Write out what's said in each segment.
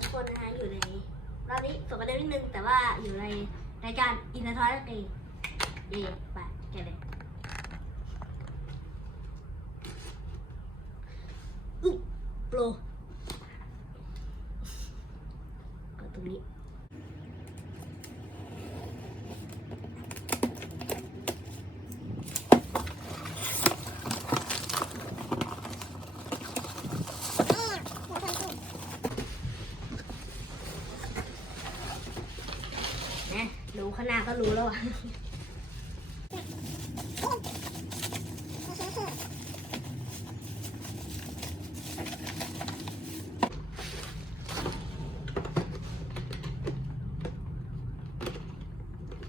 ทุกคนนะคะอยู่ในรอบนี้ตกประเด็นนิดนึง แต่ว่าอยู่ในรายการอินเตอร์ทอยนั่นเองเย่ไปแกเลยอุ๊บโปรกดตรงนี้ นะรู้ข้างหน้าก็รู้แล้ วอะ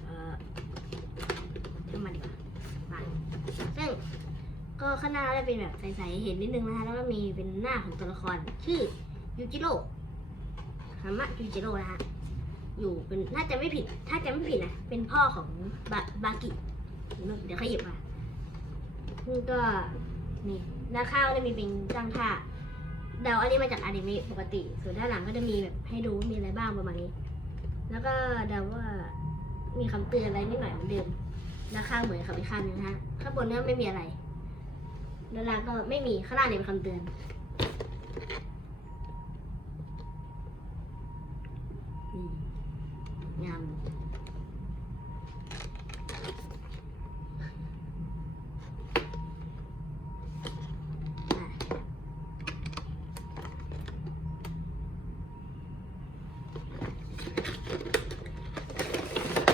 เอ่อทำมาดีกว่าซึ่งก็ข้างหน้าจะเป็นแบบใสๆเห็นนิดนึงนะคะ แล้วก็มีเป็นหน้าของตัวละครชื่อยูจิโร่ฮามะยูจิโร่นะฮะ อยู่เป็นน่าจะไม่ผิด ถ้าจะไม่ผิดนะเป็นพ่อของบาบากิเดี๋ยวขยิบมานี่ก็นี่หน้าข้าวจะมีเป็นจ้างท่าเดาอันนี้มาจากอนิเมะปกติ ส่วนด้านหลังก็จะมีแบบให้ดูมีอะไรบ้างประมาณนี้ แล้วก็เดาว่ามีคำเตือนอะไรนิดหน่อยเหมือนเดิมหน้าข้างเหมือนกับอีกข้างนึงฮะข้างบนเนี่ยไม่มีอะไรด้านล่างก็ไม่มีข้างล่างเนี่ยเป็นคำเตือนอืม งามอะ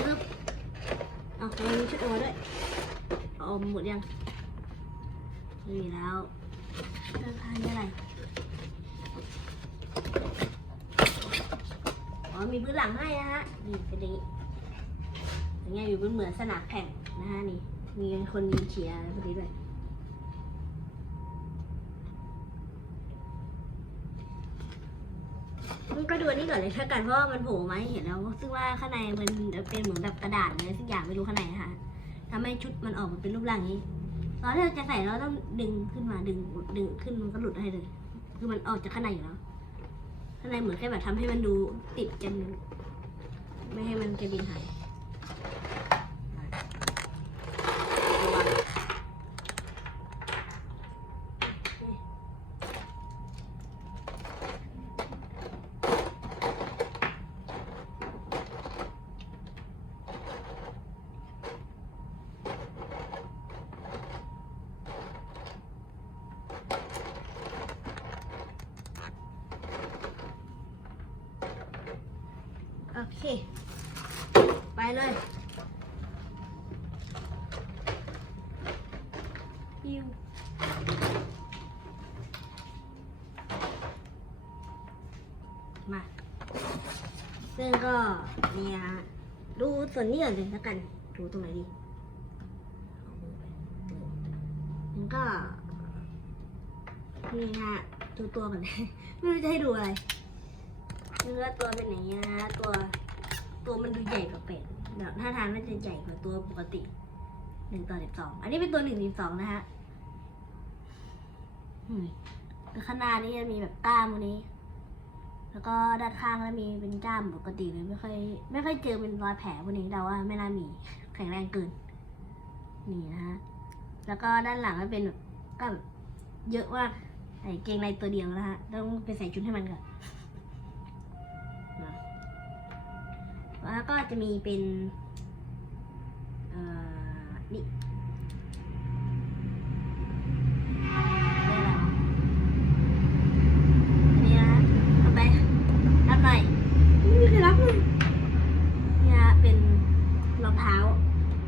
ปึ๊บเอาเอาชุดโอด้วยเอาหมดยังไม่มีแล้วราคาเท่าไหร่อ๋อมีพื้นหลังให้นะฮะนี่เป็นอย่างนี้อย่างเงี้ยอยู่บนเหมือนสนามแข่งนะฮะนี่มีคนยืนเชียร์อะไรพวกนี้ด้วยมันก็ดูอันนี้ก่อนเลยถ้ากันเพราะว่ามันโผล่มาให้เห็นแล้วซึ่งว่าข้างในมันเป็นเหมือนแบบกระดาษอะไรสักอย่างไม่รู้ข้างในนะคะทำให้ชุดมันออกมาเป็นรูปร่างนี้ตอนที่เราจะใส่เราต้องดึงขึ้นมาดึงดึงขึ้นมันก็หลุดให้เลย คือมันออกจากข้างในอยู่แล้ว อะไรเหมือนแค่แบบทำให้มันดูติดกัน ไม่ให้มันกระเด็นหายระวังโอ เค ไปเลยยิวมา ซึ่งก็เนี่ยฮะดูส่วนนี้ก่อนเลยแล้วกัน ดูตรงไหนดีเอามือไปมันก็นี่นะฮะดูตัวก่อนไม่รู้จะให้ดูอะไรเนื้อตัวเป็นอย่างนี้นะฮะตัว ตัวมันดูใหญ่กว่าเป็ดแบบถ้าทานมันจะใหญ่กว่าตัวปกติหนึ่งต่อสิบสอง อันนี้เป็นตัวหนึ่งสิบสองนะฮะอืมข้างหน้านี่จะมีแบบกล้ามตรงนี้ แล้วก็ด้านข้างก็มีเป็นกล้ามปกติเลยไม่ค่อยไม่ค่อยเจอเป็นรอยแผลพวกนี้เดาว่าไม่น่ามีแข็งแรงเกิน นี่นะฮะ แล้วก็ด้านหลังก็เป็นแบบก็เยอะมาใส่เกงในตัวเดียวนะฮะ ต้องไปใส่ชุดให้มันก่อน แล้วก็จะมีเป็นเอ่อนี่เรียกอะไรวะอันนี้นะทำไปรับหน่อยไม่มีใครรับเลยนี่นะเป็นรองเท้า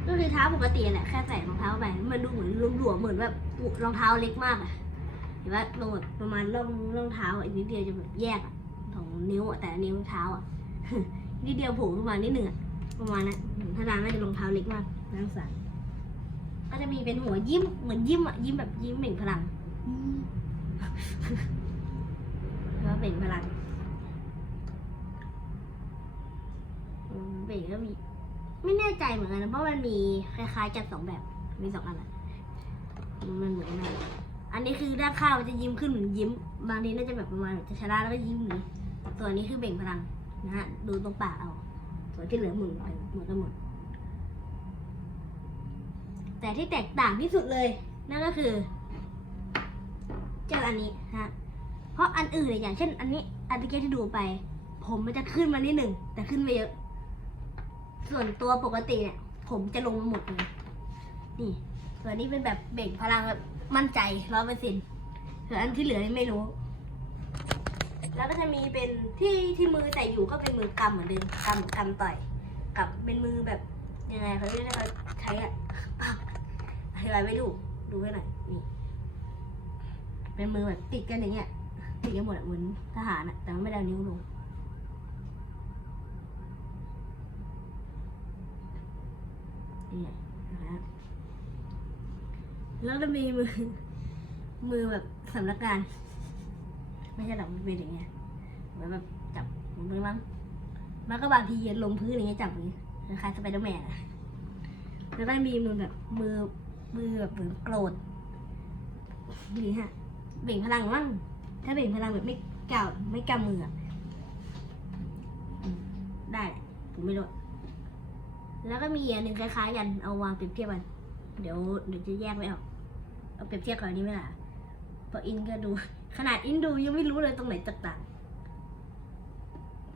ก็คือเท้าปกติแหละแค่ใส่รองเท้าไปมันดูเหมือนหลวมๆเหมือนแบบรองเท้าเล็กมากอะเห็นว่าลงแบบประมาณร่องร่องเท้าอะอีกนิดเดียวจะแบบแยกอะของนิ้วอะแต่นิ้วเท้าอะ นิดเดียวโผล่ขึ้นมานิดหนึ่งอะประมาณนั้นถ้าดางน่าจะรองเท้าเล็กมากน่าสงสาก็จะมีเป็นหัวยิ้มเหมือนยิ้มอะยิ้มแบบยิ้มเบ่งพลังอืมแล้วเบ่งพลังเบ่งก็มีไม่แน่ใจเหมือนกันนะเพราะมันมีคล้ายๆกันสองแบบมีสองอันอะมันเหมือนกันอันนี้คือด้านข้างมันจะยิ้มขึ้นเหมือนยิ้ม บางทีน่าจะแบบประมาณจะชนะแล้วก็ยิ้มหรือส่วนนี้คือเบ่งพลัง นะฮะดูตรงปากเอา ส่วนที่เหลือหมุนไปหมุนกันหมด แต่ที่แตกต่างที่สุดเลย นั่นก็คือ เจ้าอันนี้ฮะเพราะอันอื่นอย่างเช่น อันนี้อันตะเกียที่ดูไป ผมมันจะขึ้นมานิดหนึ่งแต่ขึ้นไม่เยอะ ส่วนตัวปกติเนี่ย ผมจะลงมาหมดเลยนี่ส่วนนี้เป็นแบบเบ่งพลังแบบมั่นใจร้อยเปอร์เซ็นต์ส่วนอันที่เหลือนี่ไม่รู้ แล้วก็จะมีเป็นที่ที่มือใส่อยู่ก็เป็นมือกำเหมือนเดิมกำกำต่อยกับเป็นมือแบบยังไงเขาเรียกว่าใช้อะอธิบายไม่ถูกดูให้หน่อยนี่เป็นมือแบบติดกันอย่างเงี้ยติดกันหมดเหมือนทหารอะแต่ว่าไม่ได้นิ้วลงนี่นะฮะแล้วก็มีมือมือแบบสำนักงาน ไม่ใช่หรอกมันเป็นอย่างเงี้ยเหมือนแบบจับมือมั้งแล้วก็บางทีเยืนลงพื้นอย่างเงี้ยจับอย่างเงี้ยคล้ายสไปเดอร์แมนอะแล้วก็มีมือแบบมือมือแบบเหมือนโกรธนี่ฮะเบ่งพลังมั่งถ้าเบ่งพลังแบบไม่กาวไม่กำมืออะได้แหละผมไม่รู้แล้วก็มีอันหนึ่งคล้ายๆกันเอาวางเปรียบเทียบกันเดี๋ยวเดี๋ยวจะแยกไม่ออกเอาเปรียบเทียบกับอันนี้ไม่ล่ะพราะอินก็ดู ขนาดอินดูยังไม่รู้เลยตรงไหนแตกต่าง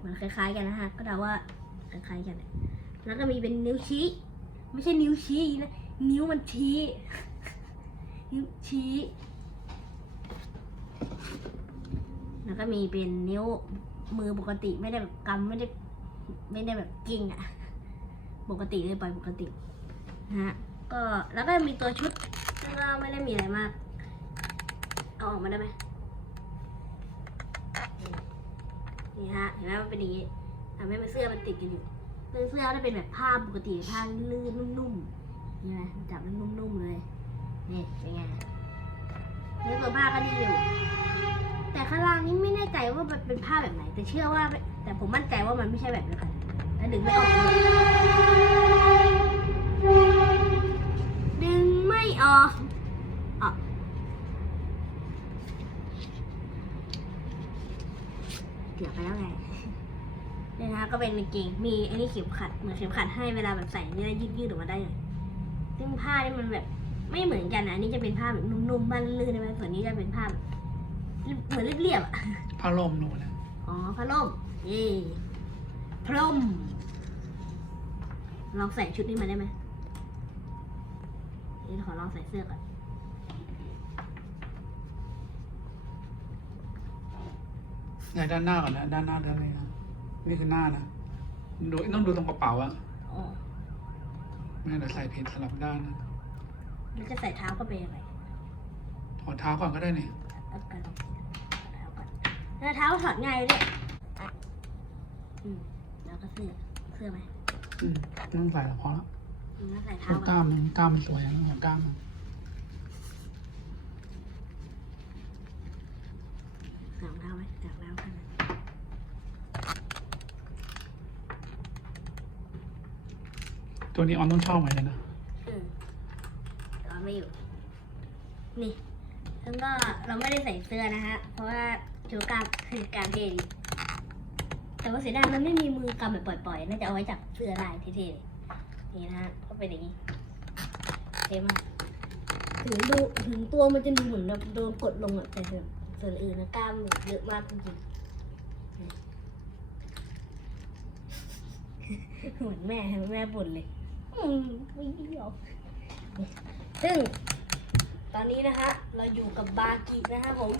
มันคล้ายๆกันนะฮะ ก็เดาว่าคล้ายๆกัน แล้วก็มีเป็นนิ้วชี้ ไม่ใช่นิ้วชี้นะ นิ้วมันชี้ นิ้วชี้ แล้วก็มีเป็นนิ้วมือปกติไม่ได้แบบกำไม่ได้ไม่ได้แบบกิ้งอะปกติเลยปล่อยปกตินะฮะ ก็แล้วก็มีตัวชุดซึ่งก็ไม่ได้มีอะไรมาก เอาออกมาได้ไหม นี่ฮะเห็นไหมมันเป็นอย่างนี้ทำให้มันเสื้อมันติดกันอยู่เสื้อเสื้อจะเป็นแบบผ้าปกติผ้าลื่นนุ่มๆนี่ไหมจับนุ่มๆเลยนี่เป็นไงเนื้อตัวผ้าก็ดีอยู่ แต่ข้างล่างนี้ไม่แน่ใจว่ามันเป็นผ้าแบบไหน แต่เชื่อว่า แต่ผมมั่นใจว่ามันไม่ใช่แบบเดียวกันแล้วดึงไม่ออกดึงไม่ออกออก เกือบไปแล้วไงเนี่ยนะคะก็เป็นกางเกงมีไอ้นี่เข็มขัดเหมือนเข็มขัดให้เวลาแบบใส่นี่ได้ยืดยืดๆออกมาได้เลยซึ่งผ้านี่มันแบบไม่เหมือนกันนะอันนี้จะเป็นผ้าแบบนุ่มๆบ้านลื่นใช่ไหมส่วนนี้จะเป็นผ้าแบบเหมือนเรียบๆอะพัดลมหนูนะอ๋อพัดลมเย่พรมลองใส่ชุดนี้มาได้ไหมเดี๋ยวขอลองใส่เสื้อก่อน ในด้านหน้าก่อนนะด้านหน้าด้านนี้นะนี่คือหน้านะดูต้องดูตรงกระเป๋าอะอ๋อไม่งั้นเดี๋ยวใส่ผิดสลับด้านนะแล้วจะใส่เท้าก็เป็นยังไงถอดเท้าก่อนก็ได้นี่เอากันลองเท้าก่อนแล้วเท้าถอดง่ายเลยอะอืมแล้วก็เสื้อเสื้อไหมอืมไม่ต้องใส่หรอกพอแล้วอืมแล้วใส่ดูเท้ากก่อล้านมมันกล้ามมันสวยนะหัวกล้ามมัน ใส่รองเท้าไหมใส่รองเท้ากันนะตัวนี้ออนต้องชอบเหมือนกันนะอืมแต่ว่าไม่อยู่ นี่ แล้วก็เราไม่ได้ใส่เสื้อนะฮะ เพราะว่าชูกล้ามคือกล้ามเท่ดีแต่ว่าเสียดายมันไม่มีมือกำแบบปล่อยๆ น่าจะเอาไว้จับเสื้อได้เท่ๆเลยนี่นะฮะก็เป็นอย่างนี้เท่มากถึงดูถึงตัวมันจะดูเหมือนแบบโดนกดลงอะแต่แบบ ส่วนอื่นนะกล้ามเยอะมากจริงๆเหมือนแม่แม่บ่นเลย อืมไม่เดียวซึ่ง ตอนนี้นะฮะ เราอยู่กับบากินะฮะผม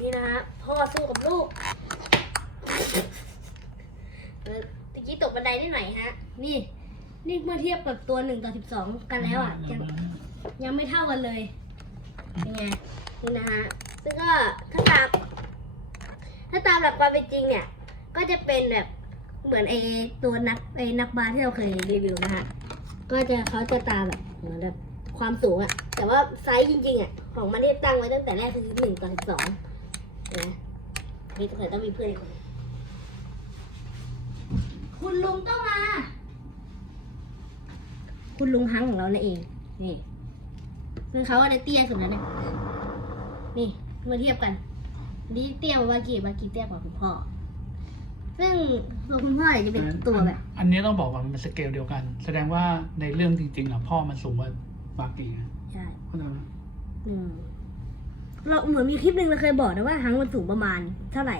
นี่นะฮะ พ่อสู้กับลูกตะกี้ตกบันไดนิดหน่อยฮะ นี่ นี่เมื่อเทียบกับตัวหนึ่งต่อสิบสองกันแล้วอะยังยังไม่เท่ากันเลย เป็นไง นี่นะฮะ ซึ่งก็ถ้าตาม ถ้าตามหลักความเป็นจริงเนี่ย ก็จะเป็นแบบเหมือนไอ้ตัวนักไอ้นักบาสที่เราเคยรีวิวนะฮะ ก็จะเขาจะตามแบบเหมือนแบบความสูงอะแต่ว่าไซส์จริงๆอะของมันที่ตั้งไว้ตั้งแต่แรกคือหนึ่งต่อสิบสองนะนี่ต้องต้องมีเพื่อนอีกคนคุณลุงต้องมา คุณลุงฮังของเรานั่นเอง นี่ซึ่งเขาว่าได้เตี้ยสุดแล้วเนี่ยนี่ มาเทียบกันนี่เตี้ยกว่าบากีบากีเตี้ยกว่าคุณพ่อ ซึ่งตัวคุณพ่อเนี่ยจะเป็นตัวแบบ อันนี้ต้องบอกว่ามันเป็นสเกลเดียวกัน แสดงว่าในเรื่องจริงๆอะพ่อมันสูงกว่าบากีนะใช่เข้าใจไหมอืมเราเหมือนมีคลิปหนึ่งเราเคยบอกนะว่าฮังมันสูงประมาณเท่าไหร่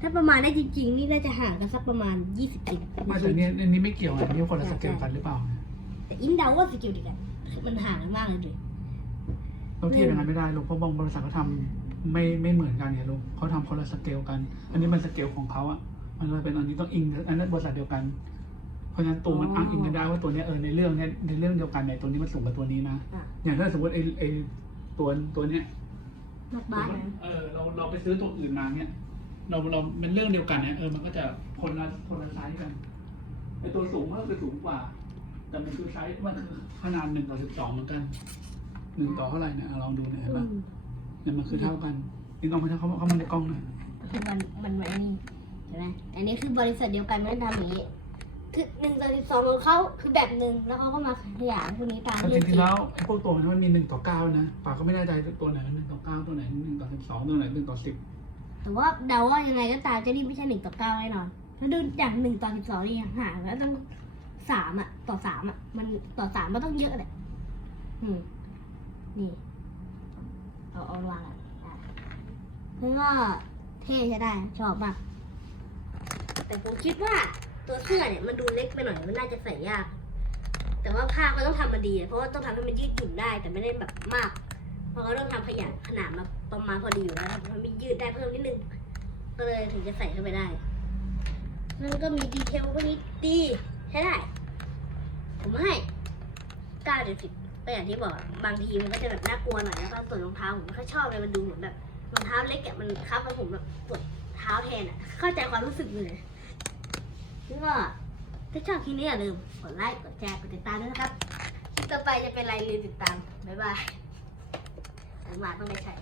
ถ้าประมาณได้จริงๆ นี่น่าจะห่างกันสักประมาณยี่สิบปีไม่แต่เนี่ยอันนี้ไม่เกี่ยวไงอันนี่คนละสเกลกันหรือเปล่าแต่อินเดาว่าสกิลดีกันมันห่างกันมากเลยเลยเราเทียบอย่างนั้นไม่ได้ลูกเพราะบางบริษัทเขาทำ ไม่ไม่เหมือนกันไงลูกเขาทำคนละสเกลกัน อันนี้มันสเกลของเขาอะมันเลยเป็นอันนี้ต้องอิง อันนั้นบริษัทเดียวกัน เพราะฉะนั้นตัวมันอ้างอิงกันได้ว่าตัวเนี้ยเออในเรื่องเนี้ยในเรื่องเดียวกันเนี่ยตัวนี้มันสูงกว่าตัวนี้นะ อะ อย่างถ้าสมมติไอไอตัวตัวเนี้ยนักบาสนะเออเราเราไปซื้อตัวอื่นมาเนี่ย เราเราเป็นเรื่องเดียวกันเนี่ยเออมันก็จะคนละคนละไซส์กันไอตัวสูงก็คือสูงกว่า แต่มันคือไซส์มันคือขนาดหนึ่งต่อสิบสองเหมือนกันหนึ่งต่อเท่าไหร่เนี่ยเอาลองดูเนี่ยเห็นอืปะม เนี่ยมันคือเท่ากันนี่ต้องไปเข้าเข้ามาในกล้องหน่อยคือมันมันมันอันนี้เห็นไหมอันนี้คือบริษัทเดียวกันไม่ได้ทำอย่างนี้คือหนึ่งต่อสิบสองของเขาคือแบบหนึ่งแล้วเขาก็มาขยายพวกนี้ตามแต่ที่จริงๆแล้วไอ้พวกตัวนั้นมันมีหนึ่งต่อเก้านะป่าก็ไม่แน่ใจตัวไหนมันหนึ่งต่อเก้าตัวไหนหนึ่งต่อสิบสองตัวไหนหนึ่งต่อสิบแต่ว่าเดาว่ายังไงก็ตามเจะนี่ไม่ใช่หนึ่งต่อเก้าแน่นอนถ้าดูจากหนึ่งต่อสิบสองนี่ห่างแล้วต้องสามอะ ต่อสามอะ มันต่อสามมันต้องเยอะแหละอืมนี่ เอาเอาวางอะอะแล้วก็เท่ใช้ได้ ชอบมากแต่ผมคิดว่าตัวเสื้อเนี่ยมันดูเล็กไปหน่อยมันน่าจะใส่ยาก แต่ว่าผ้าเขาต้องทำมาดีอะเพราะว่าต้องทำให้มันยืดหยุ่นได้แต่ไม่ได้แบบมาก เพราะเขาต้องทำขยายขนาดมาประมาณพอดีอยู่แล้วทำให้มันยืดได้เพิ่มนิดนึง ก็เลยถึงจะใส่เข้าไปได้มันก็มีดีเทลพวกนี้ดีใช้ได้ ผมให้เก้าจุดสิบ ก็อย่างที่บอกบางทีมันก็จะแบบน่ากลัวหน่อยแล้วก็ส่วนรองเท้าผมไม่ค่อยชอบเลยมันดูเหมือนแบบรองเท้าเล็กอะมันคับแล้วผมแบบปวดเท้าแทนอะเข้าใจความรู้สึกเลยแล้วก็ถ้าชอบคลิปนี้อย่าลืมกดไลค์กดแชร์กดติดตามด้วยนะครับคลิปต่อไปจะเป็นอะไรลืมติดตามบ๊ายบายอันมาต้องไปใช้